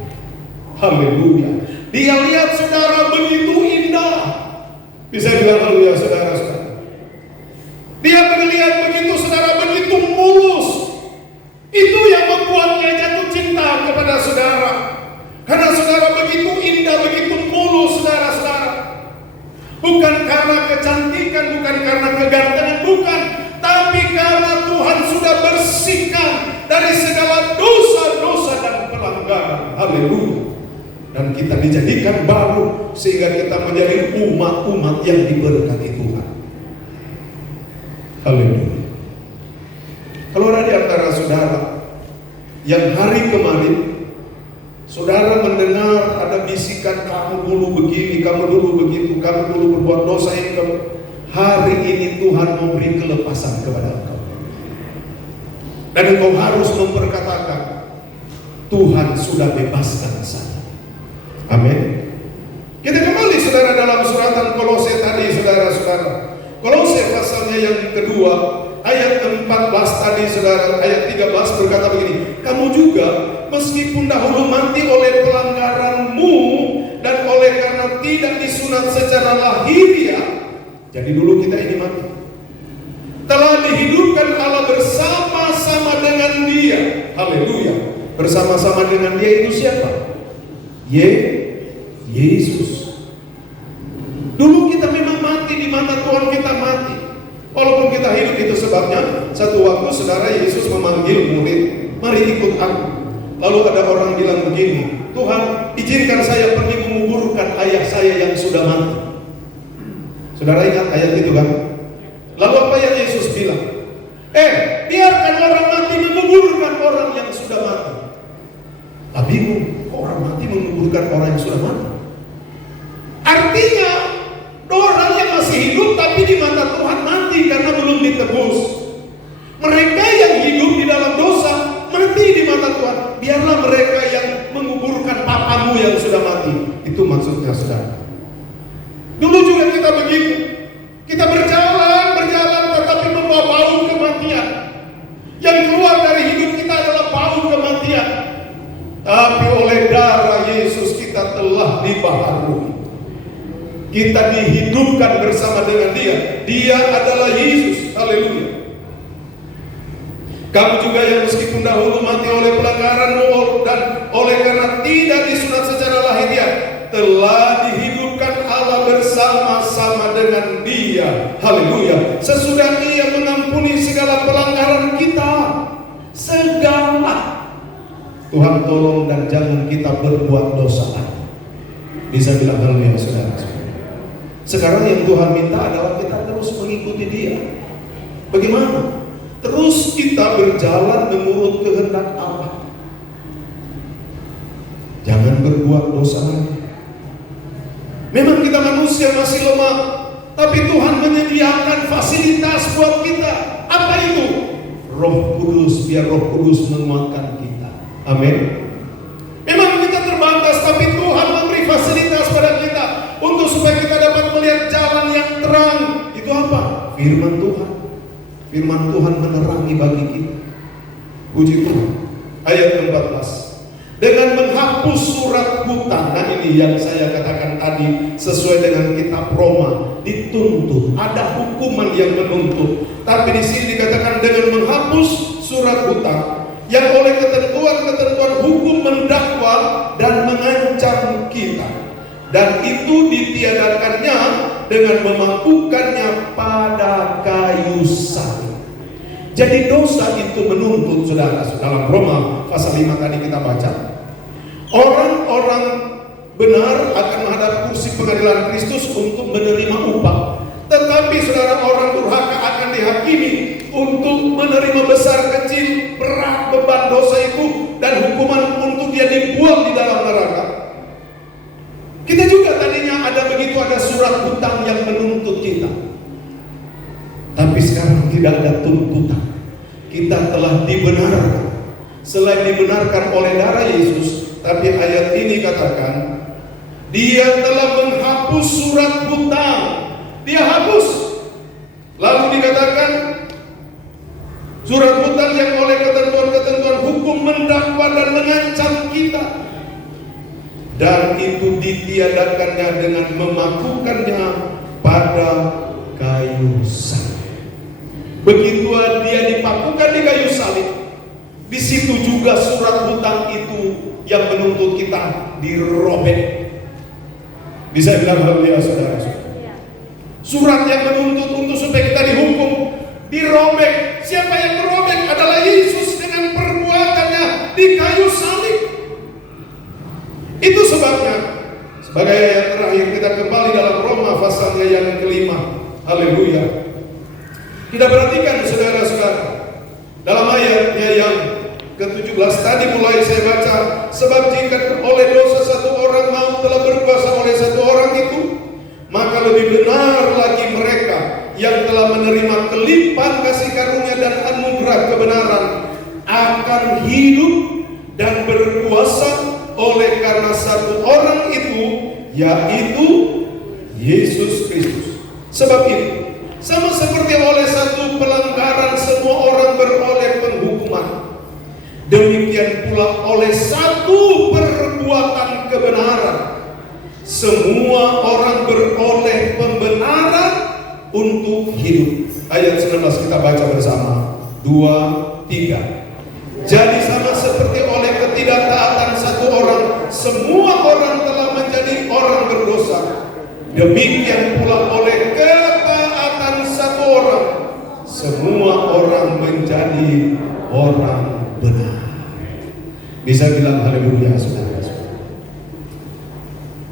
Haleluya. Dia lihat, saudara, begitu indah. Bisa bilang haleluya, saudara-saudara. Dia melihat begitu, saudara, begitu mulus. Itu yang membuatnya jatuh cinta kepada saudara. Karena saudara begitu indah, begitu mulus, saudara-saudara. Bukan karena kecantikan, bukan karena kegantengan, bukan. Tapi karena Tuhan sudah bersihkan dari segala dosa-dosa dan pelanggaran. Haleluya. Dan kita dijadikan baru, sehingga kita menjadi umat-umat yang diberkati Tuhan. Haleluya. Kalau ada di antara saudara yang hari kemarin Saudara mendengar ada bisikan, kamu dulu begini, kamu dulu begitu, kamu dulu berbuat dosa ini, kamu. Hari ini Tuhan memberi kelepasan kepada engkau. Dan engkau harus memperkatakan, Tuhan sudah bebaskan saya. Amin. Kita kembali saudara dalam suratan Kolose tadi, saudara-saudara. Kolose pasalnya yang kedua, ayat 14 tadi, saudara, ayat 13 berkata begini, kamu juga meskipun dahulu mati oleh pelanggaranmu dan oleh karena tidak disunat secara lahiriah, jadi dulu kita ini mati, telah dihidupkan Allah bersama-sama dengan Dia. Haleluya. Bersama-sama dengan Dia itu siapa? Yesus. Dulu kita memang mati, di mata Tuhan kita mati. Walaupun kita hidup, itu sebabnya satu waktu saudara Yesus memanggil murid, mari ikut aku. Lalu ada orang bilang begini, Tuhan izinkan saya pergi menguburkan ayah saya yang sudah mati. Saudara ingat ayat itu kan? Lalu apa yang Yesus bilang? Biarkan orang mati menguburkan orang yang sudah mati. Bingung, orang mati menguburkan orang yang sudah mati. Artinya orang yang masih hidup tapi di mata Tuhan mati karena belum ditebus. Mereka yang hidup di dalam dosa mati di mata Tuhan. Biarlah mereka yang menguburkan papamu yang sudah mati. Itu maksudnya, saudara. Dulu juga kita begitu. Kita berjalan tetapi membawa bau kematian. Yang keluar dari hidup kita adalah bau kematian. Tapi oleh darah Yesus kita telah dibaharui. Kita dihidupkan bersama dengan Dia. Dia adalah Yesus. Haleluya. Kamu juga yang meskipun dahulu mati oleh pelanggaranmu dan oleh karena tidak disunat secara lahiriah, telah dihidupkan Allah bersama-sama dengan Dia. Haleluya. Sesudah Dia mengampuni segala pelanggaran kita, segala. Tuhan tolong dan jangan kita berbuat dosa lagi. Bisa bilang haleluya, saudara. Sekarang yang Tuhan minta adalah kita terus mengikuti Dia. Bagaimana? Terus kita berjalan menurut kehendak Allah. Jangan berbuat dosa lagi. Memang kita manusia masih lemah, tapi Tuhan menyediakan fasilitas buat kita. Apa itu? Roh Kudus, biar Roh Kudus menguatkan kita. Amin. Memang kita terbatas, tapi Tuhan memberi fasilitas pada kita untuk supaya kita dapat melihat jalan yang terang. Itu apa? Firman Tuhan. Firman Tuhan menerangi bagi kita. Puji Tuhan. Ayat 14. Dengan menghapus surat hutang. Nah ini yang saya katakan tadi, sesuai dengan kitab Roma, dituntut. Ada hukuman yang menuntut. Tapi di sini dikatakan dengan menghapus surat hutang yang oleh ketentuan-ketentuan hukum mendakwa dan mengancam kita. Dan itu ditiadakannya dengan memakukannya pada kayu salib. Jadi dosa itu menuntut, saudara. Dalam Roma pasal 5 tadi kita baca, orang-orang benar akan menghadap kursi pengadilan Kristus untuk menerima upah. Tetapi saudara, orang durhaka akan dihakimi untuk menerima besar kecil berat beban dosa itu, dan hukuman untuk dia dibuang di dalam neraka. Kita juga tadinya ada surat hutang yang menuntut kita. Tapi sekarang tidak ada tuntutan. Kita telah dibenarkan. Selain dibenarkan oleh darah Yesus, tapi ayat ini katakan, Dia telah menghapus surat hutang. Dia hapus. Lalu dikatakan, surat hutang yang oleh ketentuan-ketentuan hukum mendakwa dan mengancam kita. Dan itu ditiadakannya dengan memakukannya pada kayu salib. Begitu dia dipakukan di kayu salib, di situ juga surat hutang itu yang menuntut kita dirobek. Bisa bilang haleluya, saudara. Surat yang menuntut untuk supaya kita dihukum dirobek. Siapa yang merobek? Adalah Yesus dengan perbuatannya di kayu salib. Itu sebabnya, sebagai ayat terakhir, kita kembali dalam Roma pasalnya yang kelima. Haleluya. Kita perhatikan saudara-saudara, dalam ayatnya yang ke-17 tadi mulai saya baca, sebab jika oleh dosa satu orang maut telah berkuasa oleh satu orang itu, maka lebih benar lagi mereka yang telah menerima kelimpahan kasih karunia dan anugerah kebenaran akan hidup dan berkuasa oleh karena satu orang itu, yaitu Yesus Kristus. Sebab itu, sama seperti oleh satu pelanggaran semua orang beroleh penghukuman, demikian pula oleh satu perbuatan kebenaran semua orang beroleh pembenaran untuk hidup. Ayat 19 kita baca bersama. 2, 3. Jadi sama seperti oleh ketidaktaatan satu orang semua orang telah menjadi orang berdosa, demikian pula oleh ketaatan satu orang semua orang menjadi orang benar. Bisa bilang haleluya, saudara.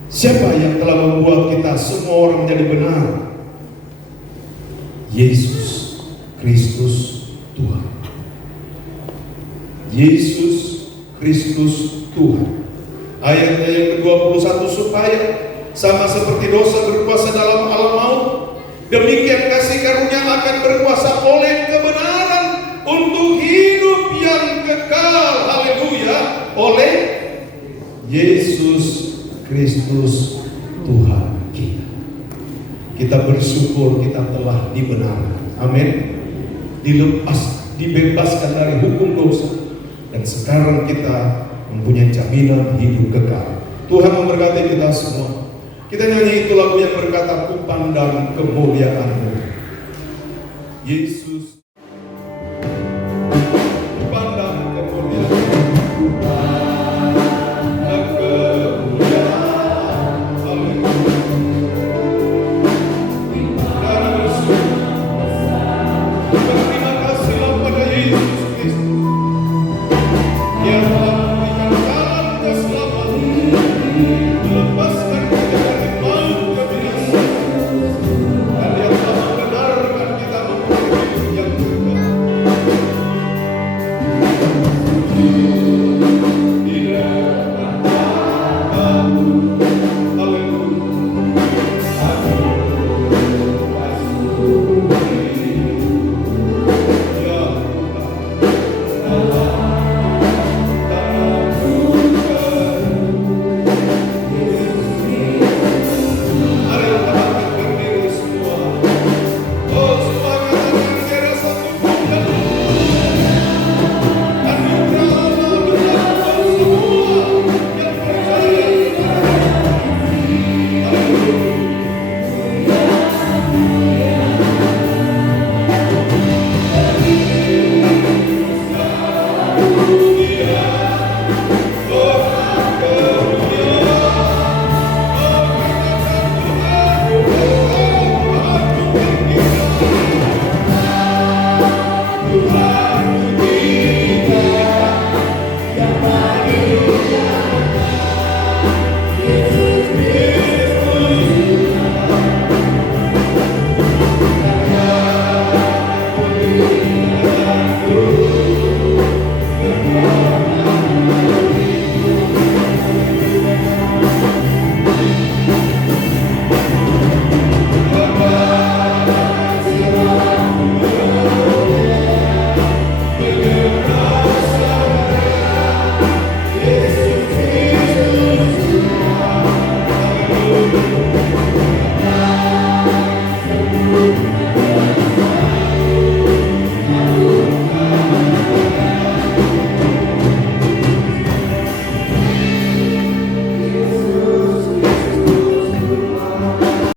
Siapa yang telah membuat kita semua orang menjadi benar? Yesus Kristus Tuhan. Yesus Kristus Tuhan. Ayat yang ke-21, supaya sama seperti dosa berkuasa dalam alam maut, demikian kasih karunia akan berkuasa oleh kebenaran untuk hidup yang kekal. Haleluya, oleh Yesus Kristus Tuhan kita. Kita bersyukur kita telah dibenarkan. Amin. Dibebaskan dari hukum dosa, dan sekarang kita mempunyai jaminan hidup kekal. Tuhan memberkati kita semua. Kita nyanyi itu lagu yang berkata, ku pandang kemuliaan-Mu, Yesus.